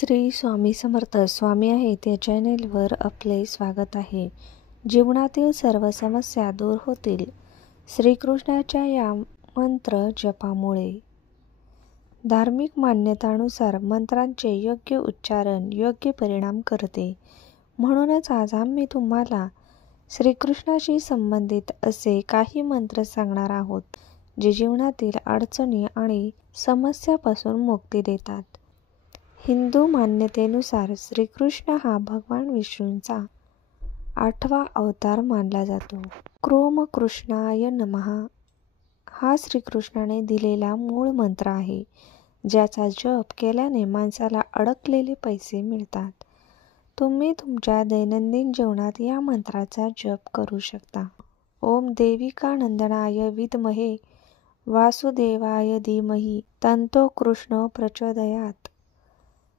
श्री स्वामी समर्थ स्वामी आहेत या चॅनेलवर आपले स्वागत आहे. जीवनातील सर्व समस्या दूर होतील श्रीकृष्णाच्या या मंत्र जपामुळे. धार्मिक मान्यतानुसार मंत्रांचे योग्य उच्चारण योग्य परिणाम करते. म्हणूनच आज आम्ही तुम्हाला श्रीकृष्णाशी संबंधित असे काही मंत्र सांगणार आहोत, जे जीवनातील अडचणी आणि समस्यापासून मुक्ती देतात. हिंदू मान्यतेनुसार श्रीकृष्ण हा भगवान विष्णूंचा 8वा अवतार मानला जातो. क्रोम कृष्णाय नमः हा श्रीकृष्णाने दिलेला मूळ मंत्र आहे, ज्याचा जप केल्याने माणसाला अडकलेले पैसे मिळतात. तुम्ही तुमच्या दैनंदिन जीवनात या मंत्राचा जप करू शकता. ओम देविकानंदनाय विद्महे वासुदेवाय धीमहि तन्नो कृष्ण प्रचोदयात्.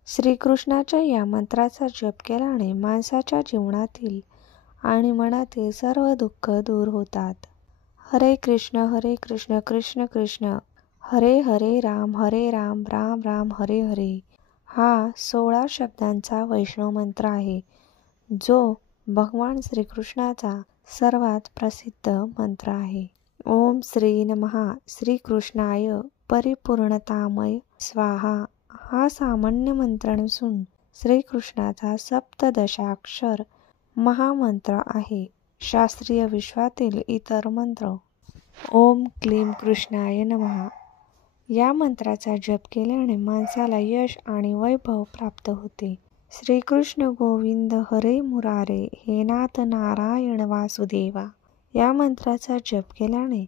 श्रीकृष्णाच्या या मंत्राचा जप केल्याने माणसाच्या जीवनातील आणि मनातील सर्व दुःख दूर होतात. हरे कृष्ण कृष्ण कृष्ण हरे हरे राम राम राम हरे हरे हा 16 शब्दांचा वैष्णव मंत्र आहे, जो भगवान श्रीकृष्णाचा सर्वात प्रसिद्ध मंत्र आहे. ओम श्री नमः श्रीकृष्णाय परिपूर्णतामय स्वाहा हा सामान्य मंत्र नसून श्रीकृष्णाचा सप्तदशाक्षर महामंत्र आहे. शास्त्रीय विश्वातील इतर मंत्र. ओम क्लीम कृष्णाय नमः या मंत्राचा जप केल्याने माणसाला यश आणि वैभव प्राप्त होते. श्रीकृष्ण गोविंद हरे मुरारे हे नाथ नारायण वासुदेवा या मंत्राचा जप केल्याने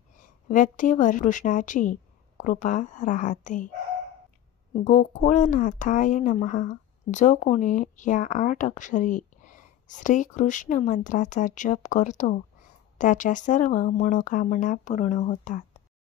व्यक्तीवर कृष्णाची कृपा राहते. गोकुळनाथाय नमः जो कोणी या 8 अक्षरी श्रीकृष्ण मंत्राचा जप करतो, त्याच्या सर्व मनोकामना पूर्ण होतात.